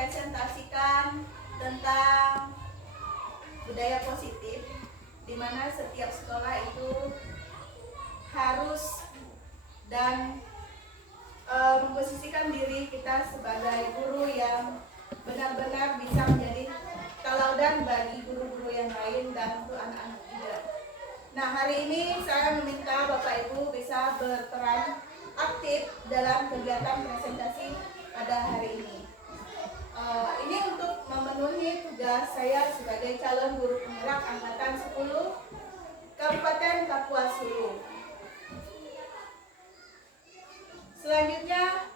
mempresentasikan tentang budaya positif, di mana setiap sekolah itu harus dan memposisikan diri kita sebagai guru yang benar-benar bisa menjadi teladan bagi guru-guru yang lain dan untuk anak-anak juga. Nah, hari ini saya meminta Bapak Ibu bisa berperan aktif dalam kegiatan presentasi pada hari ini. Ini untuk memenuhi tugas saya sebagai calon guru penggerak angkatan 10 Kabupaten Kapuas Hulu. Selanjutnya,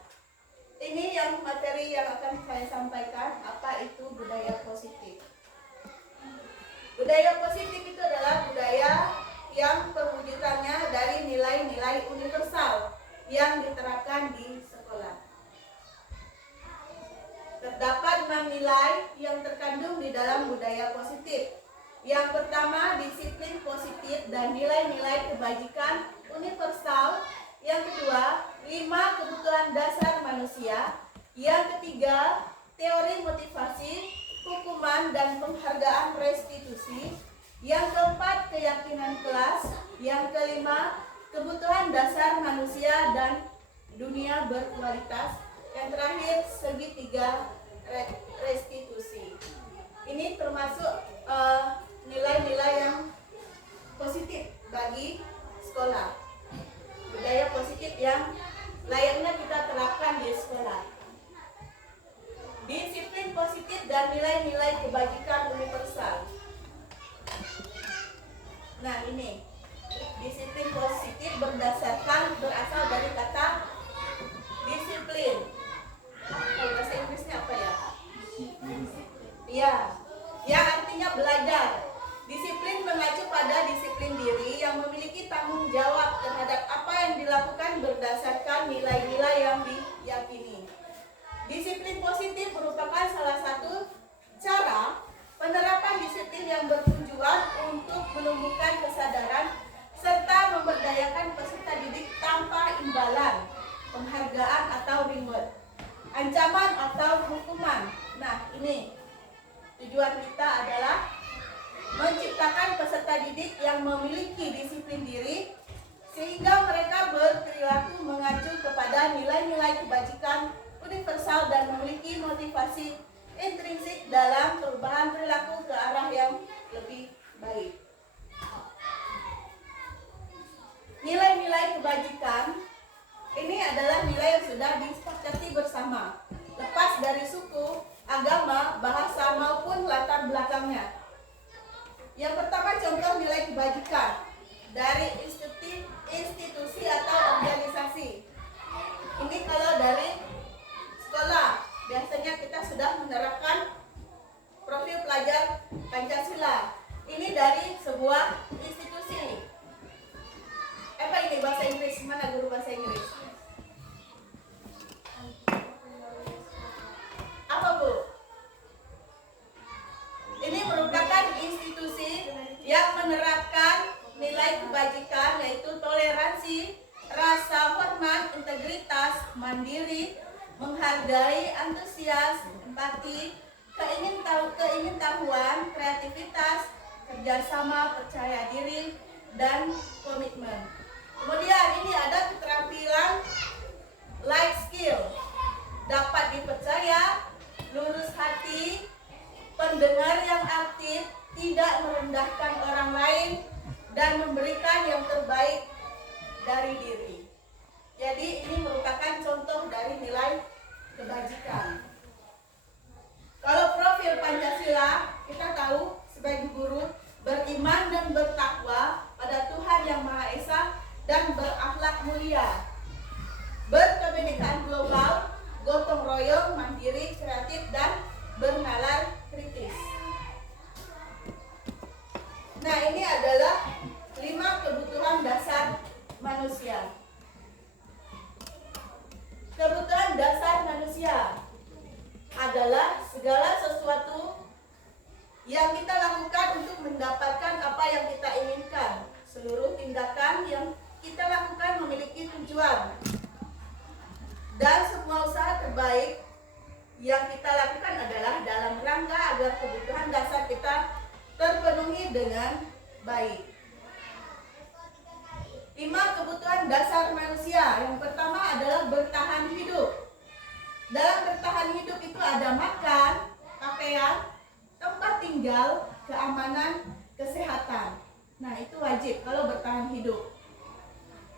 ini yang materi yang akan saya sampaikan, apa itu budaya positif. Budaya positif itu adalah budaya yang perwujudannya dari nilai-nilai universal yang diterapkan di sekolah. Terdapat 6 nilai yang terkandung di dalam budaya positif. Yang pertama, disiplin positif dan nilai-nilai kebajikan universal. Yang kedua, 5 kebutuhan dasar manusia. Yang ketiga, teori motivasi, hukuman dan penghargaan restitusi. Yang keempat, keyakinan kelas. Yang kelima, kebutuhan dasar manusia dan dunia berkualitas. Yang terakhir, segitiga restitusi. Ini termasuk nilai-nilai yang positif bagi sekolah. Budaya positif yang layaknya kita terapkan di sekolah. Disiplin positif dan nilai-nilai kebajikan universal. Nah, ini disiplin positif berasal dari kata disiplin. Oh, bahasa Inggrisnya apa ya? Ya, yang artinya belajar. Disiplin mengacu pada disiplin diri yang memiliki tanggung jawab terhadap apa yang dilakukan berdasarkan nilai-nilai yang diyakini. Disiplin positif merupakan salah satu cara penerapan disiplin tujuan kita adalah menciptakan peserta didik yang memiliki disiplin diri sehingga mereka berperilaku mengacu kepada nilai-nilai kebajikan universal dan memiliki motivasi intrinsik dalam perubahan perilaku ke arah yang lebih baik. Nilai-nilai kebajikan ini adalah nilai yang sudah disepakati bersama, lepas dari suku, agama, bahasa maupun latar belakangnya. Yang pertama, contoh nilai kebajikan dari institusi atau organisasi. Ini kalau dari sekolah, biasanya kita sudah menerapkan profil pelajar Pancasila. Ini dari sebuah institusi. Apa ini bahasa Inggris? Mana guru bahasa Inggris? Apa Bu? Ini merupakan institusi yang menerapkan nilai kebajikan yaitu toleransi, rasa hormat, integritas, mandiri, menghargai, antusias, empati, keingintahuan, kreativitas, kerjasama, percaya diri, dan komitmen. Kemudian ini ada keterampilan life skill, dapat dipercaya, lurus hati, pendengar yang aktif, tidak merendahkan orang lain, dan memberikan yang terbaik dari diri. Jadi ini merupakan contoh dari nilai kebajikan. Kalau profil Pancasila, kita tahu sebagai guru beriman dan bertakwa pada Tuhan Yang Maha Esa dan berakhlak mulia, berkebinekaan global, gotong royong, mandiri, kreatif, dan bernalar kritis. Nah, ini adalah 5 kebutuhan dasar manusia. Kebutuhan dasar manusia adalah segala sesuatu yang kita lakukan untuk mendapatkan apa yang kita inginkan. Seluruh tindakan yang kita lakukan memiliki tujuan. Dan semua usaha terbaik yang kita lakukan adalah dalam rangka agar kebutuhan dasar kita terpenuhi dengan baik. 5 kebutuhan dasar manusia. Yang pertama adalah bertahan hidup. Dalam bertahan hidup itu ada makan, pakaian, tempat tinggal, keamanan, kesehatan. Nah, itu wajib kalau bertahan hidup.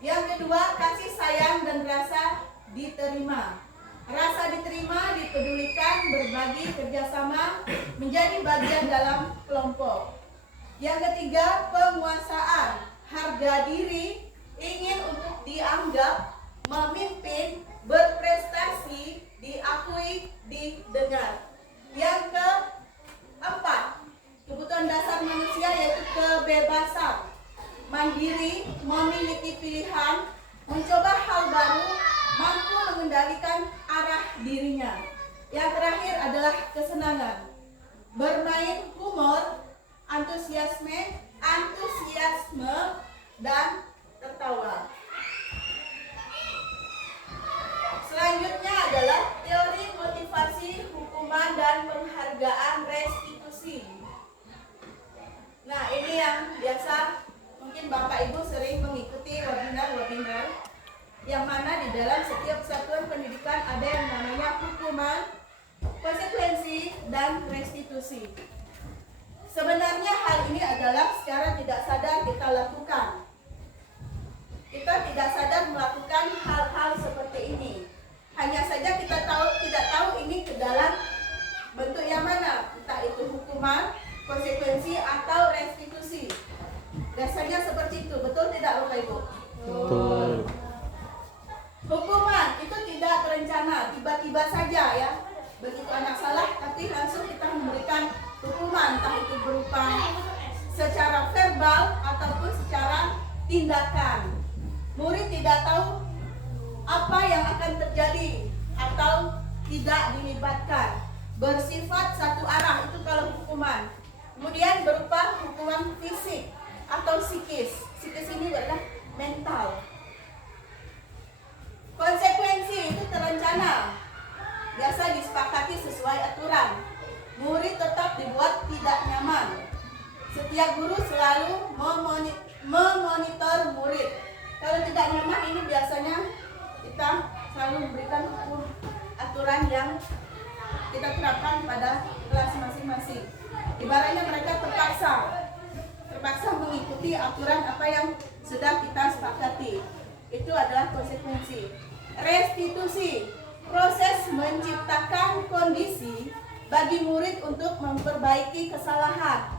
Yang kedua, kasih sayang dan rasa diterima. Rasa diterima, dipedulikan, berbagi, kerjasama, menjadi bagian dalam kelompok. Yang ketiga, penguasaan, harga diri, ingin untuk dianggap, memimpin, berprestasi, diakui, didengar. Yang keempat, kebutuhan dasar manusia yaitu kebebasan, mandiri, memiliki pilihan, mencoba hal baru, mampu mengendalikan arah dirinya. Yang terakhir adalah kesenangan, bermain, humor, antusiasme, dan tertawa. Selanjutnya adalah teori motivasi, hukuman, dan penghargaan restitusi. Nah, ini yang biasa mungkin Bapak Ibu sering mengikuti webinar yang mana di dalam setiap satuan pendidikan ada yang namanya hukuman, konsekuensi, dan restitusi. Sebenarnya hal ini adalah secara tidak sadar kita lakukan. Kita tidak sadar melakukan hal-hal seperti ini. Hanya saja kita tidak tahu ini ke dalam bentuk yang mana, entah itu hukuman, konsekuensi, atau restitusi. Biasanya seperti itu, betul tidak Bapak Ibu? Betul. Hukuman itu tidak terencana, tiba-tiba saja ya. Begitu anak salah, tapi langsung kita memberikan hukuman, entah itu berupa secara verbal ataupun secara tindakan. Murid tidak tahu apa yang akan terjadi atau tidak dilibatkan. Bersifat satu arah, itu kalau hukuman. Kemudian berupa hukuman fisik atau psikis. Psikis ini adalah mental. Konsekuensi itu terencana, biasa disepakati sesuai aturan. Murid tetap dibuat tidak nyaman. Setiap guru selalu memonitor murid. Kalau tidak nyaman ini biasanya kita selalu memberikan hukum aturan yang kita terapkan pada kelas masing-masing. Ibaratnya mereka terpaksa mengikuti aturan apa yang sudah kita sepakati. Itu adalah konsekuensi. Restitusi, proses menciptakan kondisi bagi murid untuk memperbaiki kesalahan.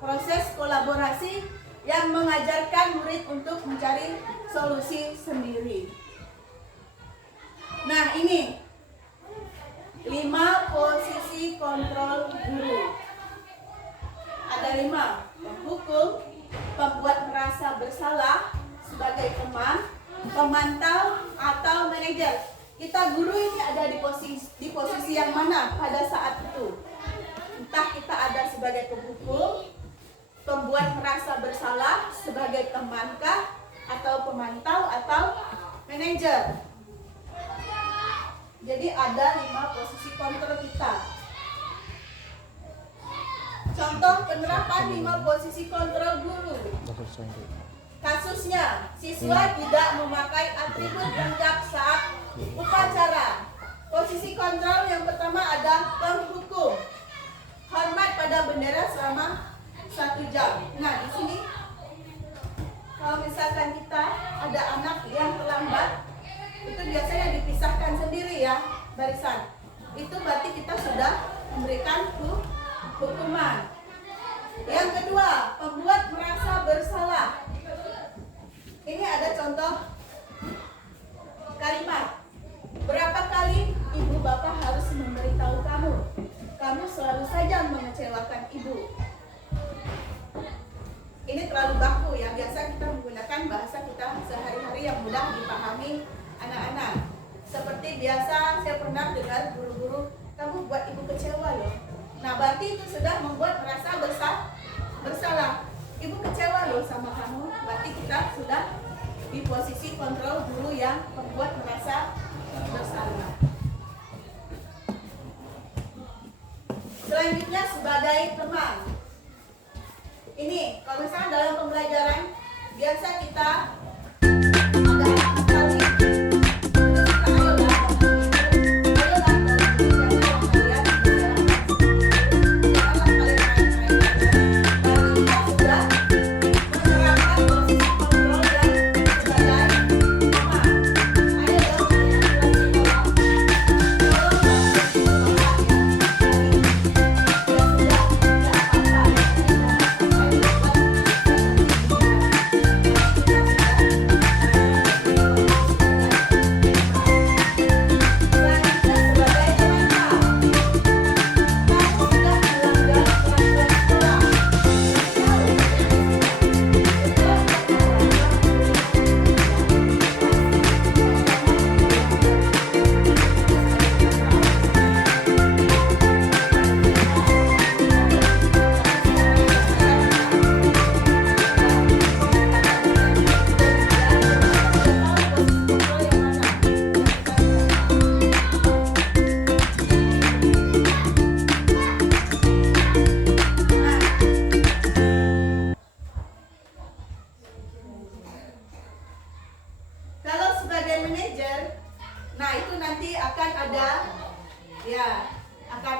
Proses kolaborasi yang mengajarkan murid untuk mencari solusi sendiri. Nah, ini 5 posisi kontrol guru. Ada 5: penghukum, pembuat merasa bersalah sebagai teman, pemantau atau manajer. Kita guru ini ada di posisi yang mana pada saat itu? Entah kita ada sebagai penghukum, pembuat merasa bersalah sebagai temankah, atau pemantau atau manajer. Jadi ada 5 posisi kontrol kita. Contoh penerapan 5 posisi kontrol guru. Kasusnya, siswa tidak memakai atribut lengkap saat upacara. Posisi kontrol yang pertama ada penghukum. Hormat pada bendera selama 1 jam. Nah, di sini kalau misalkan kita ada anak yang terlambat, itu biasanya dipisahkan sendiri ya, barisan. Itu berarti kita sudah memberikan hukuman. Yang kedua, pembuat merasa bersalah. Ini ada contoh kalimat. Berapa kali ibu bapak harus memberitahu kamu? Kamu selalu saja mengecewakan ibu. Ini terlalu baku ya. Biasa kita menggunakan bahasa kita sehari-hari yang mudah dipahami anak-anak. Seperti biasa saya pernah dengar guru-guru, kamu buat ibu kecewa loh. Nah, berarti itu sudah membuat merasa bersalah. Ibu kecewa loh sama kamu. Berarti kita sudah di posisi kontrol guru yang membuat merasa bersalah. Selanjutnya sebagai teman. Ini kalau misalnya dalam pembelajaran biasa kita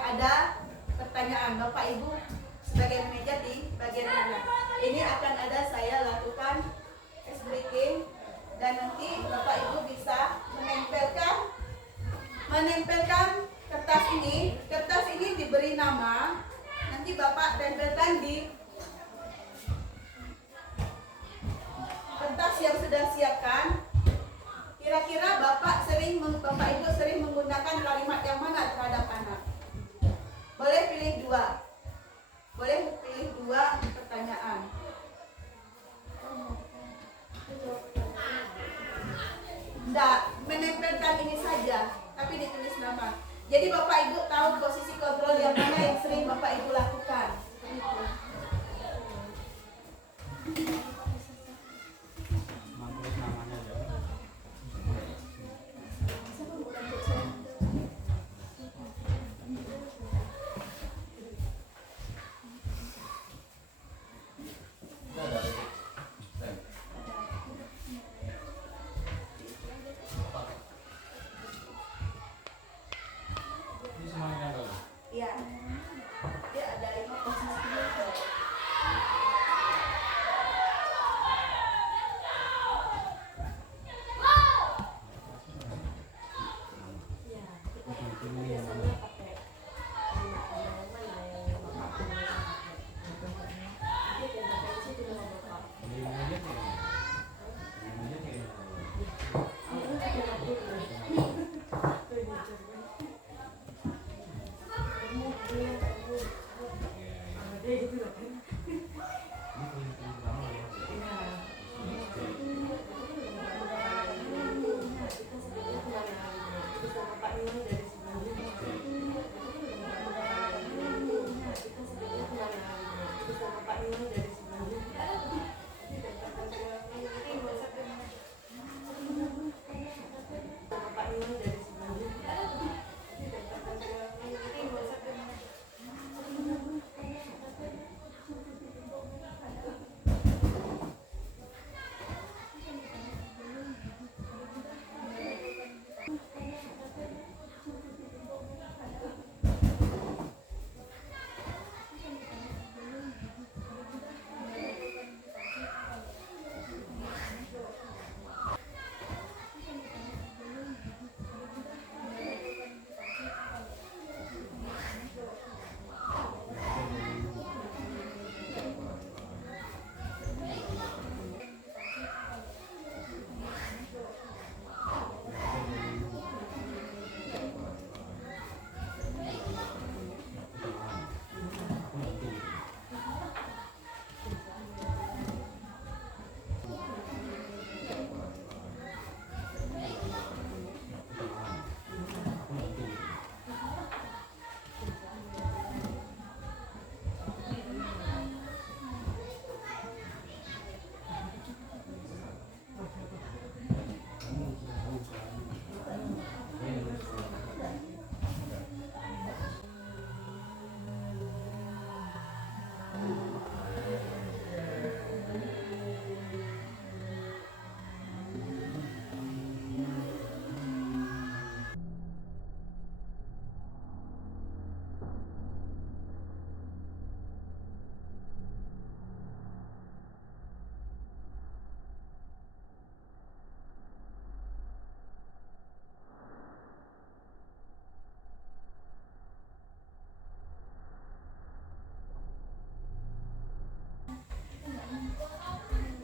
ada kali pertanyaan Bapak Ibu sebagai manajer di bagian mana. Ini akan ada saya lakukan ice breaking dan nanti Bapak Ibu bisa menempelkan kertas ini. Kertas ini diberi nama, nanti Bapak tempelkan di kertas yang sudah siapkan. Kira-kira Bapak Ibu sering menggunakan kalimat yang mana terhadap anak? Boleh pilih dua pertanyaan. Enggak, menempelkan ini saja, tapi ditulis nama. Jadi Bapak Ibu tahu posisi kontrol yang mana yang sering Bapak Ibu lakukan.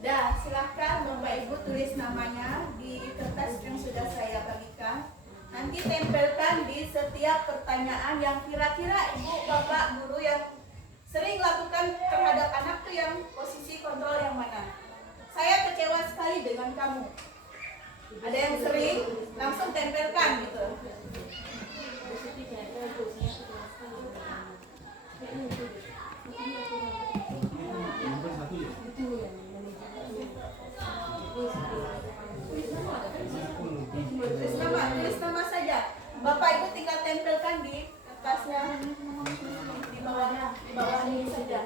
Dah, silahkan Bapak Ibu tulis namanya di kertas yang sudah saya bagikan. Nanti tempelkan di setiap pertanyaan yang kira-kira Ibu, Bapak, Guru yang sering lakukan terhadap anak tuh yang posisi kontrol yang mana. Saya kecewa sekali dengan kamu. Ada yang sering, langsung tempelkan gitu. Tulis nama saja. Bapak Ibu tinggal tempelkan di kertasnya di bawah ini saja.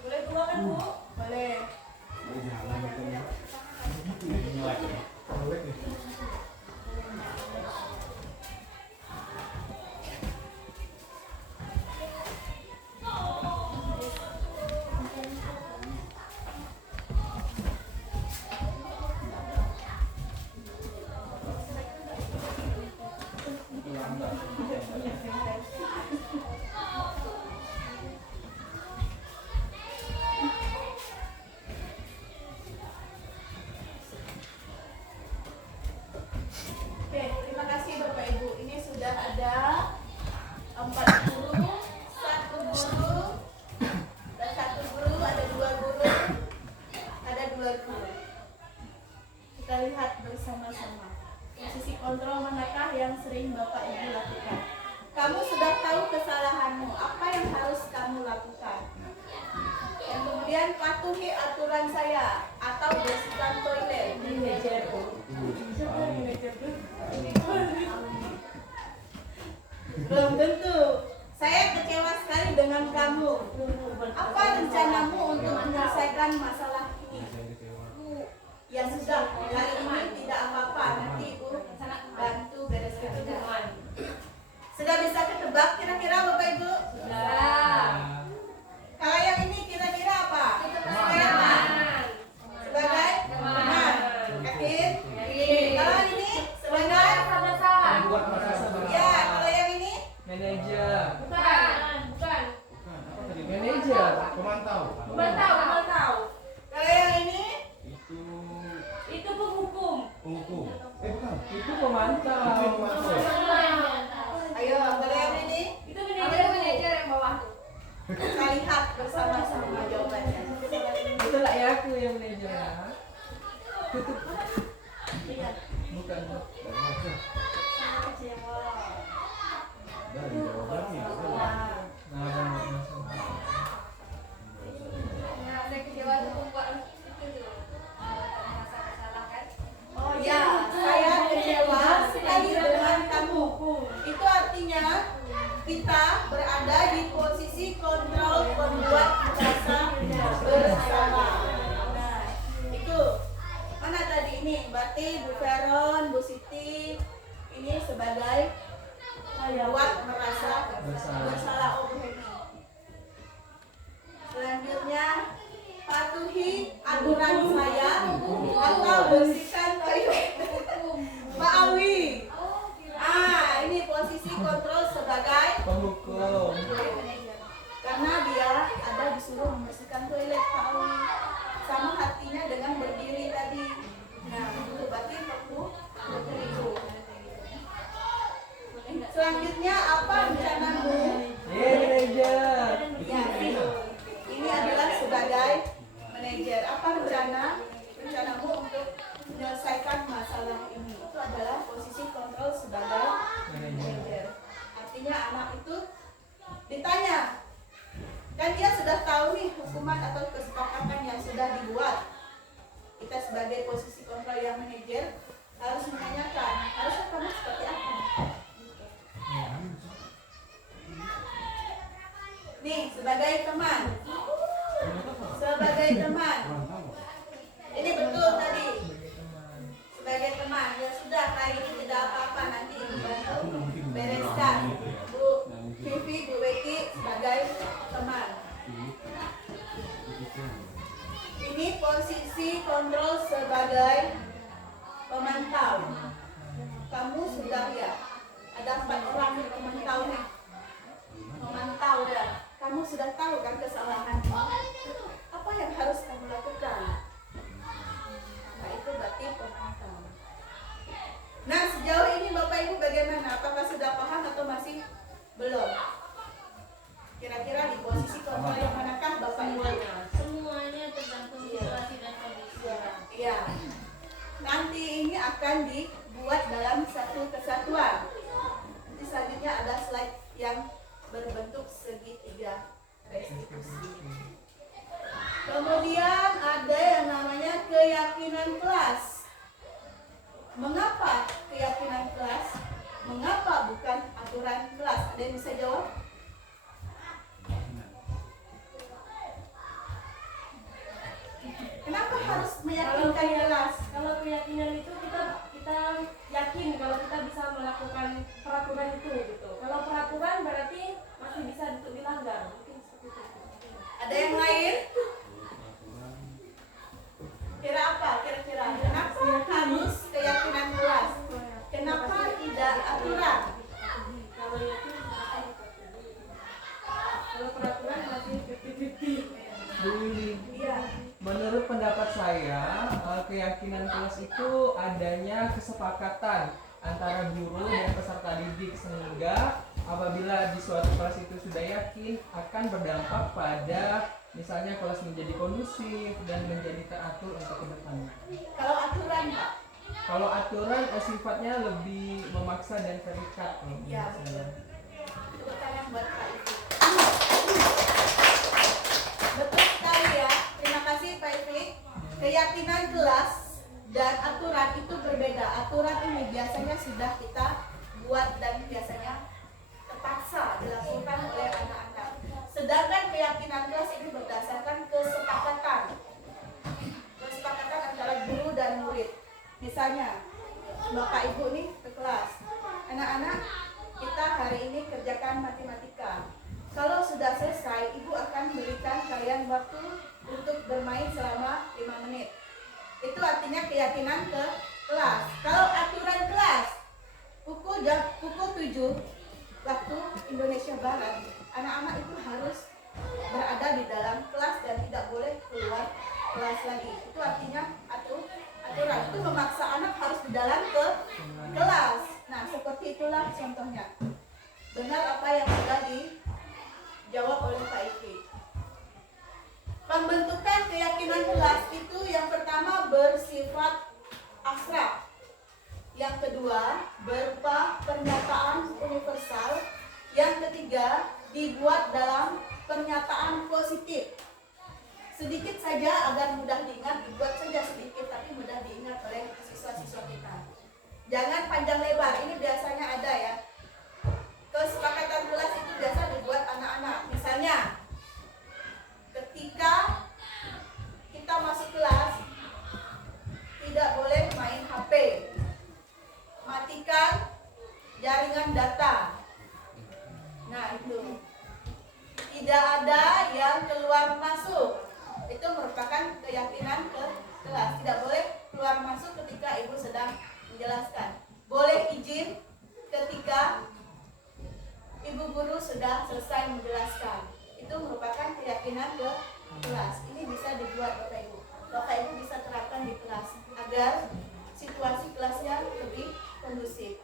Boleh keluar kan Bu? Boleh. Oke, terima kasih Bapak Ibu. Ini sudah ada 4 guru, 1 guru, dan 1 guru, ada 2 guru, ada 2 guru. Kita lihat bersama-sama. Posisi kontrol manakah yang sering Bapak Ibu lakukan? Kamu sudah tahu kesalahanmu, apa yang harus kamu lakukan? Dan kemudian patuhi aturan saya atau bersihkan toilet. Belum tentu. Saya kecewa sekali dengan kamu. Apa rencanamu untuk menyelesaikan masalah ini? Ya sudah, kali ini tidak apa-apa. Nanti Ibu bantu bereskan kerjaan. Sudah bisa ketebak kira-kira Bapak Ibu? Sudah. Kalau yang ini kira-kira apa? Teman. Sebagai teman. Yakin? Kalau ini sebagai ya, kalau yang ini manajer. Bukan. Manajer. Pemantau. Kalau yang ini Itu penghukum. Penghukum. Bukan. Itu pemantau. ayo, kalau yang ini Itu manajer yang bawah tuh. kita lihat bersama-sama jawabannya. Itu lah ya aku yang manajer ya. Lihat. Bukan. Dari jawabannya. Oh ya, saya kecewa sekali dengan kamu. Itu artinya kita berada di posisi kontrol pembuat merasa bersalah. Nah, itu mana tadi ini? Berarti Bu Veron, Bu Siti ini sebagai membuat merasa bersalah. Oh, Bu Hemi. Selanjutnya patuhi aturan saya atau bersihkan toilet. Pak Awi. Ini posisi kontrol sebagai Penghukum. karena dia ada disuruh membersihkan toilet Pak Awi. Sama hatinya dengan berdiri tadi. Nah, itu berarti perlu itu. Selanjutnya apa rencanamu? Manajer. Ya, ini adalah sebagai manajer. Apa rencanamu untuk menyelesaikan masalah ini? Itu adalah posisi kontrol sebagai manajer. Artinya anak itu ditanya, kan dia sudah tahu nih hukuman atau kesepakatan yang sudah dibuat. Kita sebagai posisi kontrol yang manajer harus menanyakan, harusnya kamu seperti apa? Nih, sebagai teman. Ini betul tadi. Sebagai teman. Ya sudah, kali ini tidak apa-apa, nanti Ibu bantu bereskan. Bu Vivi, Bu Becky sebagai teman. posisi kontrol sebagai pemantau. Kamu sudah ya, ada 4 orang yang memantau nih. Memantau ya. Kamu sudah tahu kan kesalahanmu. Apa yang harus kamu lakukan? Nah, itu berarti pemantau. Nah, sejauh ini Bapak Ibu bagaimana? Apakah sudah paham atau masih belum? Kira-kira di posisi kontrol yang manakah Bapak Ibu? Semuanya tergantung situasi dan kondisi. Iya. Nanti ini akan dibuat dalam satu kesatuan. Nanti selanjutnya ada slide yang berbentuk segitiga restitusi. Kemudian ada yang namanya keyakinan kelas. Mengapa keyakinan kelas? Mengapa bukan aturan kelas? Ada yang bisa jawab? Kenapa harus meyakinkan kelas? Kalau keyakinan itu kita yakin kalau kita bisa melakukan peraturan itu gitu. Kalau peraturan berarti masih bisa untuk dilanggar. Mungkin seperti itu. Ada yang lain? Kira apa? Kira-kira kenapa harus keyakinan kelas? Kenapa tidak aturan? Kalau yakin kalau peraturan masih 50-50. Bu Yuli, Iya. menurut pendapat saya, keyakinan kelas itu adanya kesepakatan antara guru dan peserta didik, sehingga apabila di suatu kelas itu sudah yakin akan berdampak pada misalnya kelas menjadi kondusif dan menjadi teratur untuk kedepannya. Kalau aturan, Pak? Kalau aturan sifatnya lebih memaksa dan terikat. Ya, betul. Tepuk tangan buat Pak Ibu. Betul sekali ya. Terima kasih Pak Ibu. Keyakinan kelas dan aturan itu berbeda. Aturan ini biasanya sudah kita buat dan biasanya terpaksa dilakukan oleh anak-anak. Sedangkan keyakinan kelas ini berdasarkan kesepakatan. Kesepakatan antara guru dan murid. Misalnya, Bapak Ibu nih ke kelas. Anak-anak, kita hari ini kerjakan matematika. Kalau sudah selesai, Ibu akan berikan kalian waktu untuk bermain selama 5 menit. Itu artinya keyakinan ke kelas. Kalau aturan kelas, pukul 7 waktu Indonesia Barat, anak-anak itu harus berada di dalam kelas dan tidak boleh keluar kelas lagi. Itu artinya aturan. Itu memaksa anak harus di dalam kelas. Nah, seperti itulah contohnya. Benar apa yang sudah dijawab oleh Pak Iki. Pembentukan keyakinan kelas itu yang pertama bersifat abstrak. Yang kedua berupa pernyataan universal. Yang ketiga dibuat dalam pernyataan positif. Sedikit saja agar mudah diingat, dibuat saja sedikit tapi mudah diingat oleh siswa-siswa kita. Jangan panjang lebar, ini biasanya ada ya. Kesepakatan kelas itu biasa dibuat anak-anak. Misalnya, ketika kita masuk kelas, tidak boleh main HP. Matikan jaringan data. Nah, itu. Tidak ada yang keluar masuk. Itu merupakan keyakinan ke kelas. Tidak boleh keluar masuk ketika ibu sedang menjelaskan. Boleh izin ketika ibu guru sudah selesai menjelaskan. Itu merupakan keyakinan ke kelas. Ini bisa dibuat Bapak Ibu. Bapak Ibu bisa terapkan di kelas agar situasi kelasnya lebih kondusif.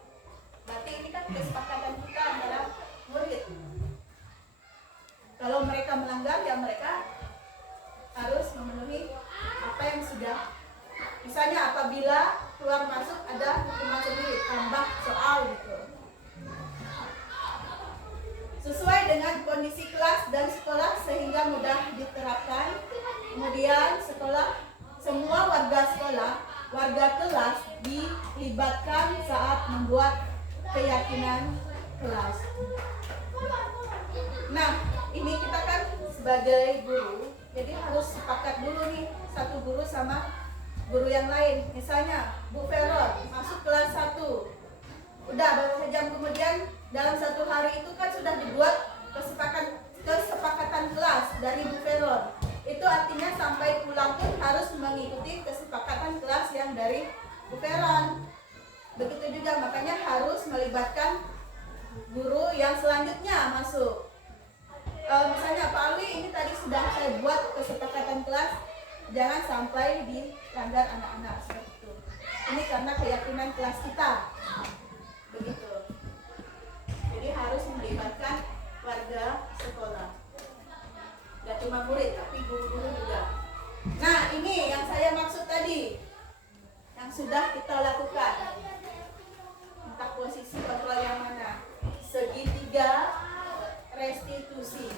Berarti ini kan kesepakatan kita antara murid. Kalau mereka melanggar, ya mereka harus memenuhi apa yang sudah. Misalnya apabila keluar masuk ada hukuman sendiri, tambah soal gitu. Sesuai dengan kondisi kelas dan sekolah sehingga mudah diterapkan. Kemudian semua warga kelas dilibatkan saat membuat keyakinan kelas. Nah, ini kita kan sebagai guru, jadi harus sepakat dulu nih satu guru sama guru yang lain. Misalnya Bu Veron masuk kelas 1, udah beberapa jam kemudian dalam satu hari itu kan sudah dibuat kesepakatan kelas dari Bu Veron. Itu artinya sampai pulang pun harus mengikuti Jangan sampai dilanggar anak-anak seperti itu. Ini karena keyakinan kelas kita. Begitu. Jadi harus melibatkan warga sekolah. Gak cuma murid, tapi guru-guru juga. Nah, ini yang saya maksud tadi, yang sudah kita lakukan. Entah posisi kontrol yang mana. Segitiga restitusi.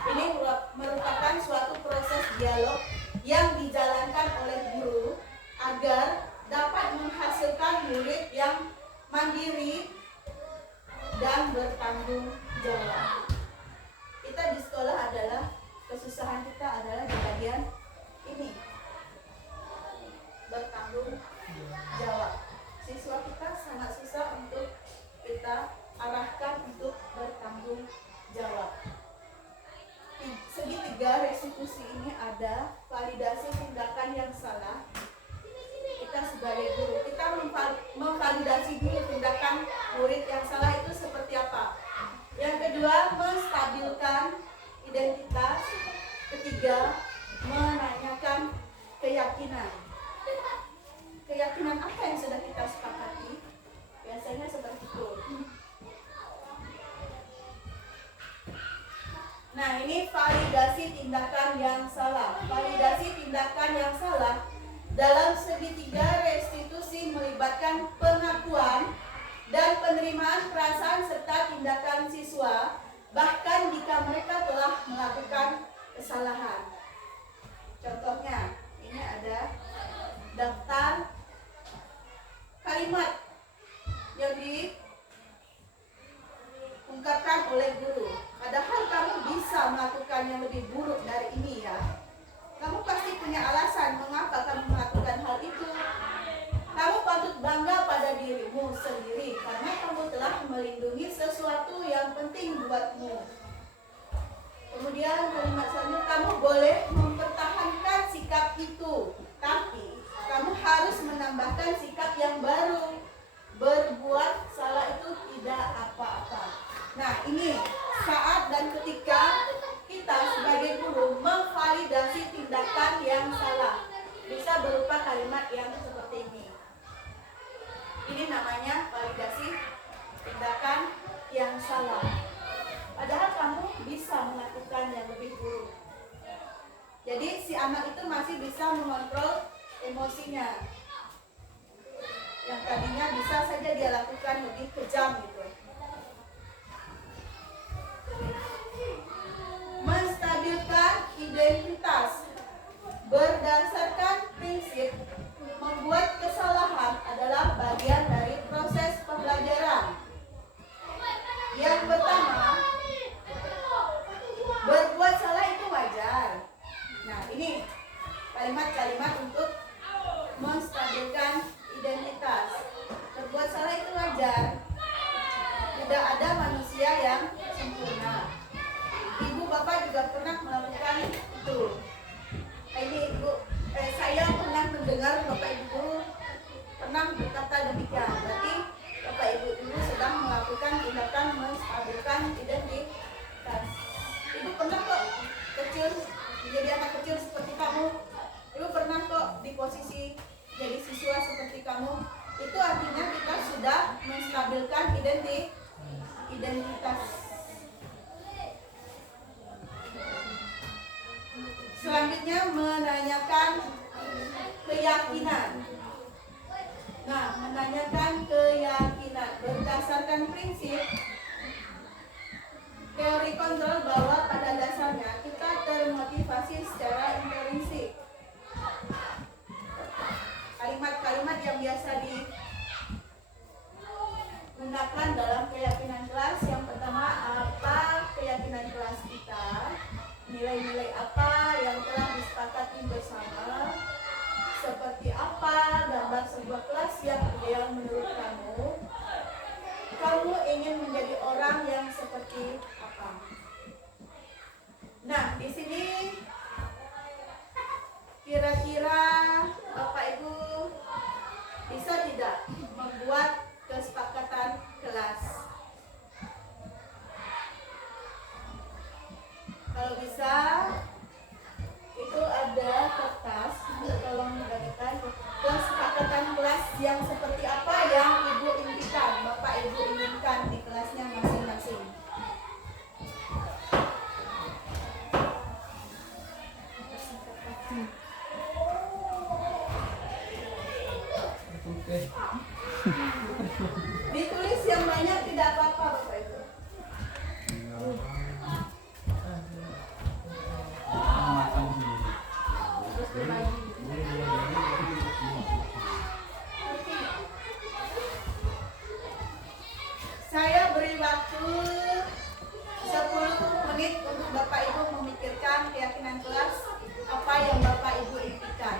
Ini merupakan suatu proses dialog yang dijalankan oleh guru agar dapat menghasilkan murid yang mandiri dan bertanggung jawab. Kita di sekolah adalah, kesusahan kita adalah di bagian ini, bertanggung jawab. Siswa kita sangat susah untuk kita arahkan untuk bertanggung jawab. Segitiga restitusi ini ada validasi tindakan yang salah. Kita sebagai guru, kita memvalidasi dulu tindakan murid yang salah itu seperti apa. Yang kedua, menstabilkan identitas. Ketiga, menanyakan keyakinan. Keyakinan apa yang sudah kita sepakati? Biasanya seperti itu. Nah, ini validasi tindakan yang salah. Validasi tindakan yang salah dalam segitiga restitusi melibatkan pengakuan dan penerimaan perasaan serta tindakan siswa, bahkan jika mereka telah melakukan kesalahan. Contohnya, ini ada daftar kalimat yang diungkapkan oleh guru. Padahal kamu bisa melakukan yang lebih buruk dari ini ya. Kamu pasti punya alasan mengapa kamu melakukan hal itu. Kamu patut bangga pada dirimu sendiri karena kamu telah melindungi sesuatu yang penting buatmu. Kemudian kalimat selanjutnya, kamu boleh mempertahankan sikap itu, tapi kamu harus menambahkan sikap yang baru. Berbuat salah itu tidak apa-apa. Nah, ini saat dan ketika kita sebagai guru memvalidasi tindakan yang salah, bisa berupa kalimat yang seperti ini. Ini namanya validasi tindakan yang salah. Padahal kamu bisa melakukan yang lebih buruk. Jadi si anak itu masih bisa mengontrol emosinya. Yang tadinya bisa saja dia lakukan lebih kejam gitu. Menstabilkan identitas berdasarkan prinsip membuat kesalahan adalah bagian dari proses pembelajaran. Yang pertama, berbuat salah itu wajar. Nah, ini kalimat-kalimat untuk menstabilkan identitas. Berbuat salah itu wajar. Tidak ada manusia yang sempurna. Ibu bapak juga pernah melakukan itu. Ini saya pernah mendengar bapak ibu pernah berkata demikian. Berarti bapak ibu dulu sedang melakukan tindakan menstabilkan identitas. Ibu pernah kok kecil menjadi anak kecil seperti kamu. Ibu pernah kok di posisi jadi siswa seperti kamu. Itu artinya kita sudah menstabilkan identitas. Selanjutnya menanyakan keyakinan. Nah, menanyakan keyakinan berdasarkan prinsip teori kontrol bahwa pada dasarnya kita termotivasi secara intrinsik. Kalimat-kalimat yang biasa digunakan dalam keyakinan kelas, yang pertama, apa keyakinan kelas kita, nilai-nilai apa yang telah disepakati bersama, seperti apa gambar sebuah kelas yang ideal menurut kamu, kamu ingin menjadi orang yang seperti apa. Nah, di sini kira-kira Bapak Ibu bisa tidak membuat kesepakatan kelas? Kalau bisa, itu ada Bapak Ibu memikirkan keyakinan kelas apa yang Bapak Ibu impikan.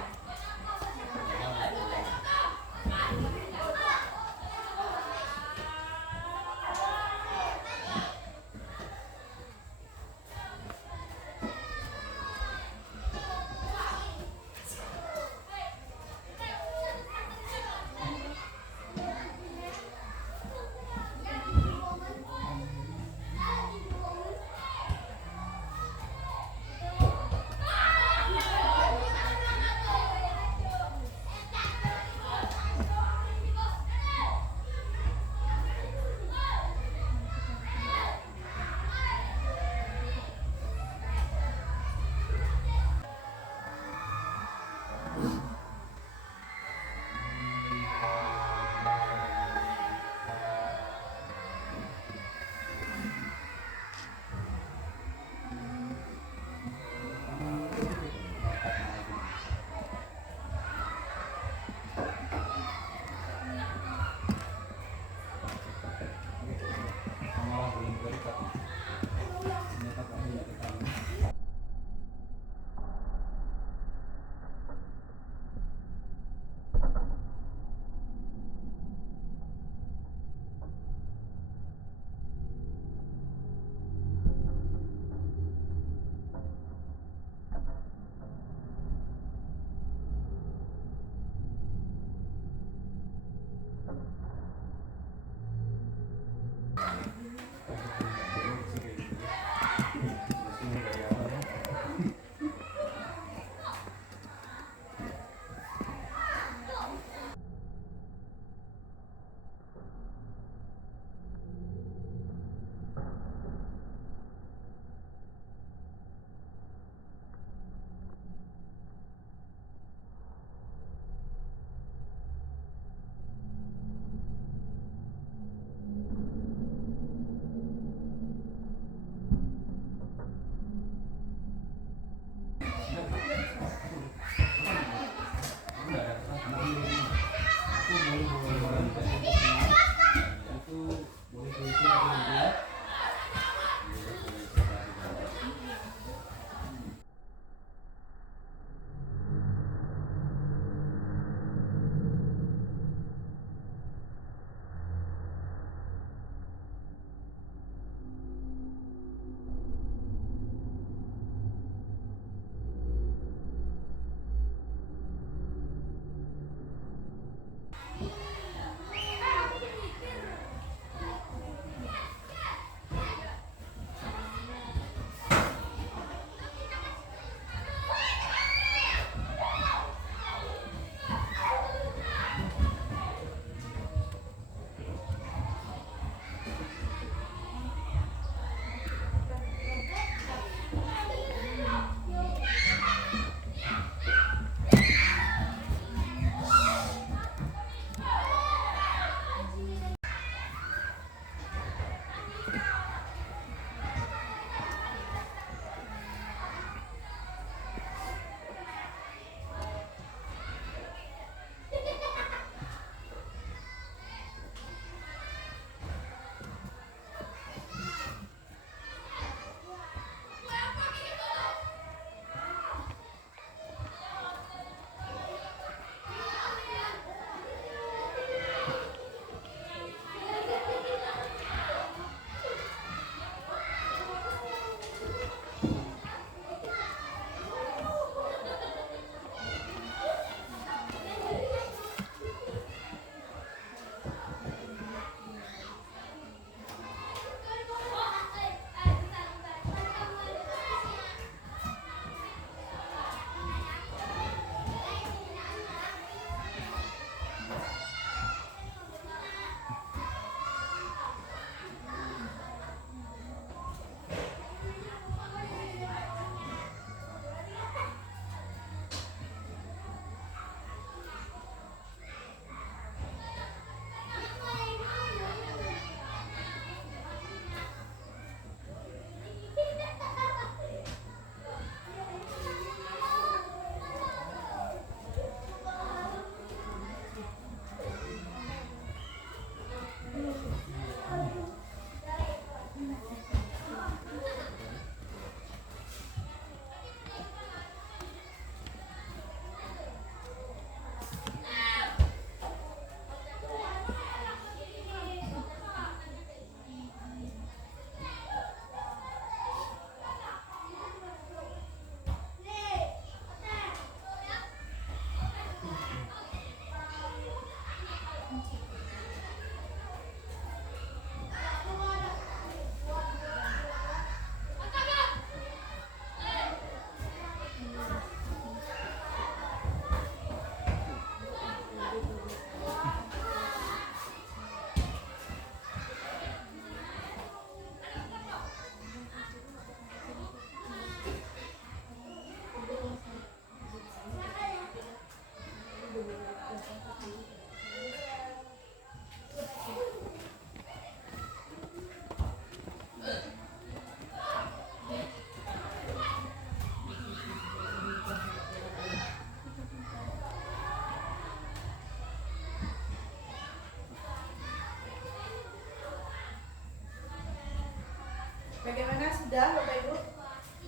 Bagaimana sudah Bapak Ibu?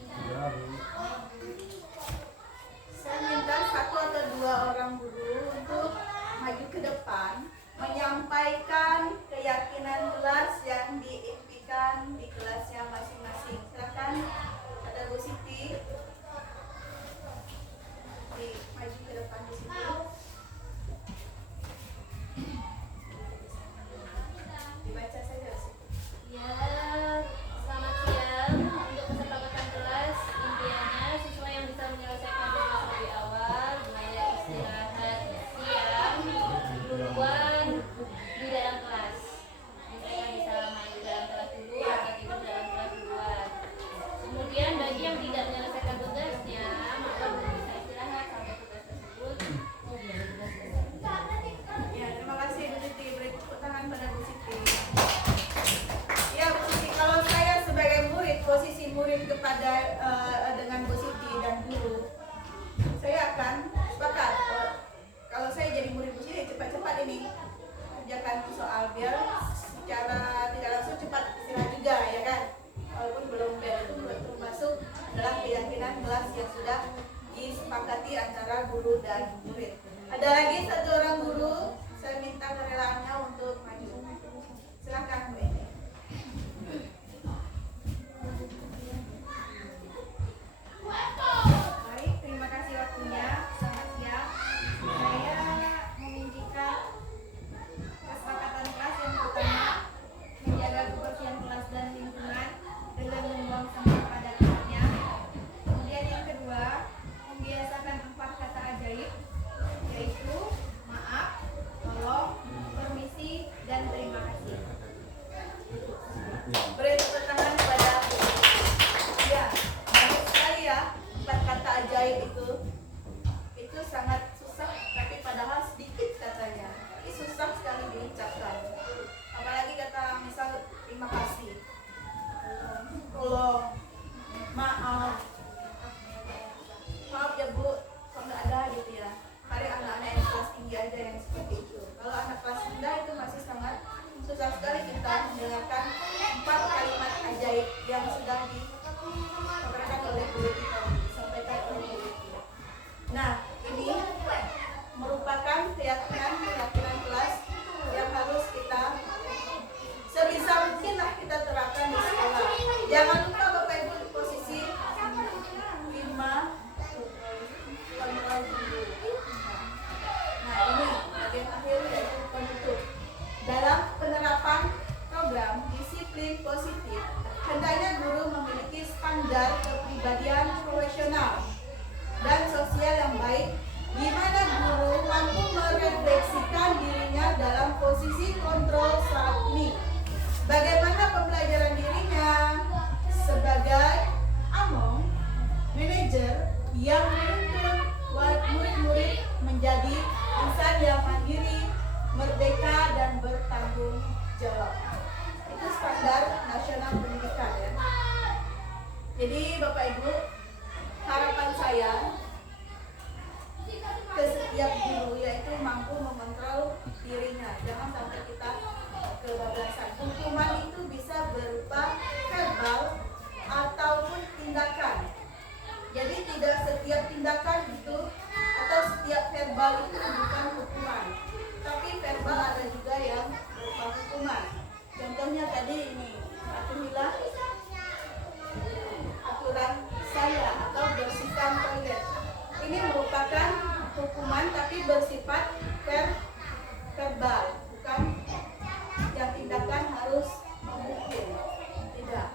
Ya, Bu. Saya minta 1 atau 2 orang guru untuk maju ke depan menyampaikan keyakinan kelas yang diimpikan di kelasnya masing-masing. Silakan, ada Bu Siti. Maju ke depan di situ. Dibaca saja di situ. Ya, selamat siang. Untuk kesepakatan kelas, intinya siswa yang bisa menyelesaikan tugas lebih awal, mulai istirahat siang, duluan di dalam kelas. Misalnya bisa main di dalam kelas dulu atau tidur dalam kelas duluan. Kemudian bagi yang tidak menyelesaikan tugasnya, maka belum bisa istirahat sampai tugas tersebut. Ya, terima kasih Bu Siti. Beri tepuk tangan pada Bu Siti. Ya Bu Siti, kalau saya sebagai murid, posisi murid kepada dengan Bu Siti dan guru, saya akan sepakat. Kalau saya jadi murid Bu Siti, cepat-cepat ini kerjakan soal biar secara tidak langsung cepat istirahat juga, ya kan? Walaupun belum bel itu termasuk adalah keyakinan kelas yang sudah disepakati antara guru dan murid. Ada lagi 1 orang guru, saya minta kerelaannya untuk maju. Silakan Bu Eni. Baik, terima kasih waktunya. Selamat siang. Saya menginginkan kesepakatan kelas yang pertama, menjaga kebersihan kelas dan lingkungan dengan membuang sampah pada tempatnya. Kemudian yang kedua, membiasakan 4 kata ajaib, yaitu maaf, tolong, permisi, dan terima kasih. Beri tepuk tangan kepada aku. Ya, banyak sekali ya 4 kata ajaib itu. Itu sangat susah, tapi padahal sedikit katanya. Tapi susah sekali diucapkan. Apalagi kata misal terima kasih, tolong, maaf, maaf ya Bu, kok nggak ada gitu ya. Hari anak-anak yang kelas tinggi aja yang seperti itu. Kalau anak kelas rendah itu masih sangat susah sekali kita mendengarkan 4 kalimat ajaib yang sudah disampaikan oleh guru kita, disampaikan oleh guru kita. Nah, ini merupakan keyakinan kelas yang harus kita sebisa mungkin lah kita terapkan di sekolah. Jangan lupa Bapak Ibu di posisi 5 kontrol dulu. Nah, ini bagian akhir yaitu penutup. Dalam penerapan program disiplin positif, hendaknya guru memiliki standar kepribadian profesional dan sosial yang baik, di mana guru mampu merefleksikan dirinya dalam posisi kontrol saat ini. Bagaimana pembelajaran dirinya sebagai among manajer yang menuntun murid-murid menjadi insan yang mandiri, merdeka, dan bertanggung jawab. Itu standar nasional pendidikan ya. Jadi Bapak Ibu, harapan saya ke setiap guru yaitu mampu mengontrol dirinya. Jangan sampai kita kebablasan. Hukuman itu bisa berupa verbal ataupun tindakan. Jadi tidak setiap tindakan itu atau setiap verbal itu bukan hukuman, tapi verbal ada juga yang berupa hukuman. Contohnya tadi ini, patuhilah aturan saya atau bersihkan toilet. Ini merupakan hukuman tapi bersifat verbal, bukan yang tindakan harus menghukum. Tidak.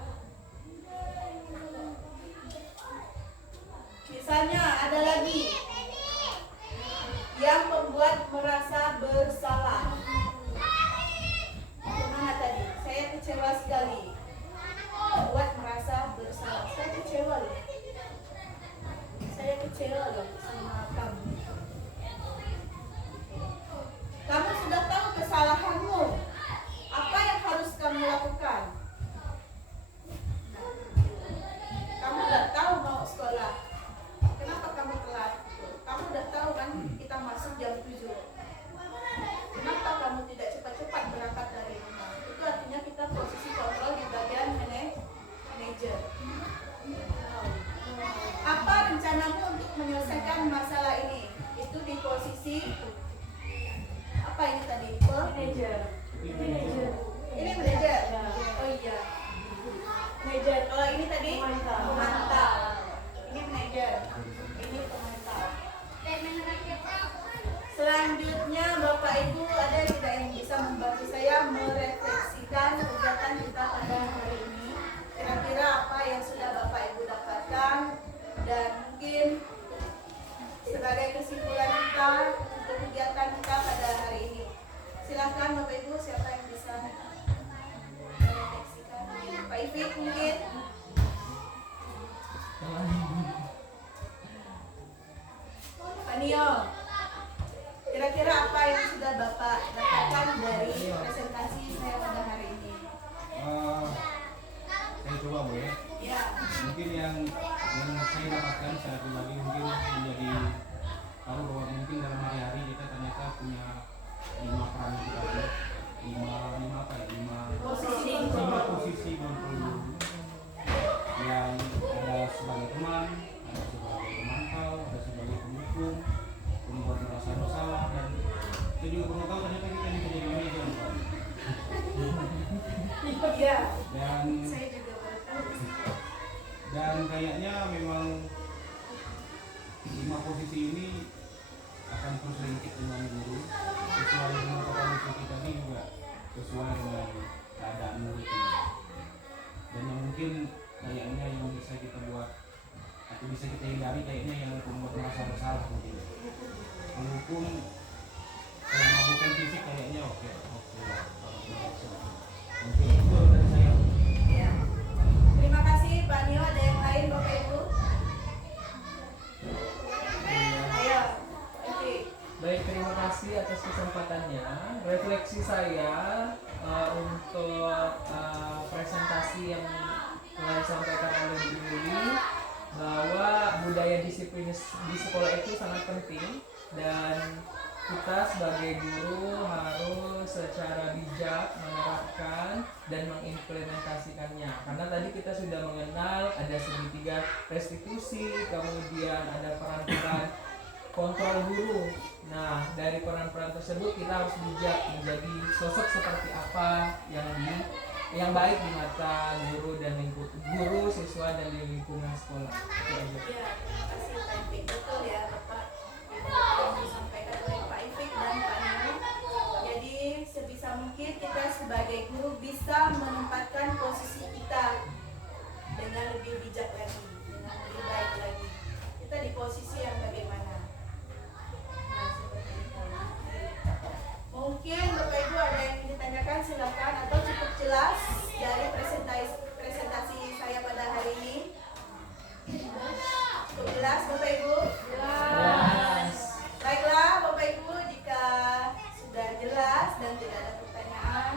Misalnya ada lagi yang membuat merasa bersalah. Gimana tadi? Saya kecewa sekali. Membuat merasa bersalah. Saya kecewa loh. Saya kecewa loh sama kamu. Kamu sudah tahu kesalahanmu. Apa yang harus kamu lakukan? Kamu udah tahu mau sekolah. Kenapa kamu telat? Kamu udah tahu kan kita masuk jam 7. Kenapa kamu tidak cepat-cepat berangkat dari rumah? Itu artinya kita posisi kontrol di menyelesaikan masalah ini. Itu di posisi apa ini tadi? Manager. Manager. Ini manajer. Ya. Oh iya. Manager. Kalau ini tadi Pemantau. pemantau. Ini manajer. Ini pemantau. Selanjutnya Bapak Ibu ada tidak yang bisa membantu saya merefleksikan kegiatan kita pada hari ini? Kira-kira apa yang sudah Bapak Ibu dapatkan dan mungkin sebagai kesimpulan kita untuk kegiatan kita pada hari ini. Silahkan Bapak Ibu, siapa yang bisa merefleksikan? Pak Ifik mungkin? Pak Nio, kira-kira apa yang sudah Bapak dapatkan dari presentasi saya pada hari ini? Saya coba Bu ya. Ya, Mungkin yang saya dapatkan secara pribadi mungkin menjadi tahu bahwa mungkin dalam hari-hari kita ternyata punya 5 peran yang kita ada. 5 apa ya? 5 posisi posisi yang ada sebagai teman, ada sebagai pemantau, ada sebagai pendukung, pembuat merasa bersalah, dan saya juga perlu tahu ternyata kita bisa jadi manajer Pak. Iya, dan saya juga baru tahu. dan kayaknya memang 5 posisi ini akan terus lingkit dengan guru sesuai dengan kondisi kita tadi, juga sesuai dengan keadaan murid ini. Dan yang mungkin kayaknya yang bisa kita buat atau bisa kita hindari kayaknya yang membuat merasa bersalah mungkin. Walaupun selama bukan fisik kayaknya oke lah. Mungkin itu dari saya. Ya. Terima kasih Pak Nio. Ada yang lain Bapak Ibu? Ayo, oke. Baik, terima kasih atas kesempatannya. Refleksi saya untuk presentasi yang telah disampaikan oleh Bu Yuli, bahwa budaya disiplin di sekolah itu sangat penting dan kita sebagai guru harus secara bijak menerapkan dan mengimplementasikannya. Karena tadi kita sudah mengenal ada segitiga restitusi, kemudian ada peran-peran kontrol guru. Nah, dari peran-peran tersebut kita harus bijak menjadi sosok seperti apa yang baik di mata guru dan guru, siswa dan di lingkungan sekolah. Itu aja. Ya, terima kasih Pak Ifik. Betul ya Bapak yang disampaikan oleh Pak Ifik dan Pak Nio. Jadi sebisa mungkin kita sebagai guru bisa menempatkan posisi kita dengan lebih bijak lagi, dengan lebih baik lagi. Kita di posisi yang bagaimana? Nah, seperti itu. Mungkin Bapak Ibu ada yang ditanyakan, silakan, atau cukup jelas dari presentasi saya pada hari ini. Cukup jelas Bapak Ibu? Jelas. Baiklah Bapak Ibu, jika sudah jelas dan tidak ada pertanyaan,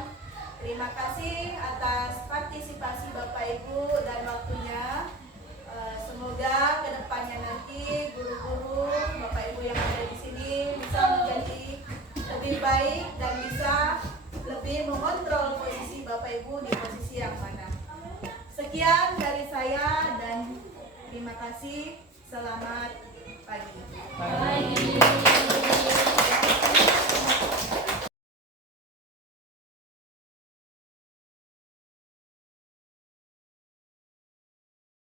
terima kasih atas partisipasi Bapak Ibu dan waktunya. Semoga kedepannya nanti guru-guru Bapak Ibu yang ada di sini bisa menjadi lebih baik dan bisa lebih mengontrol posisi Bapak Ibu di posisi yang mana. Sekian dari saya dan terima kasih. Selamat pagi. Baik.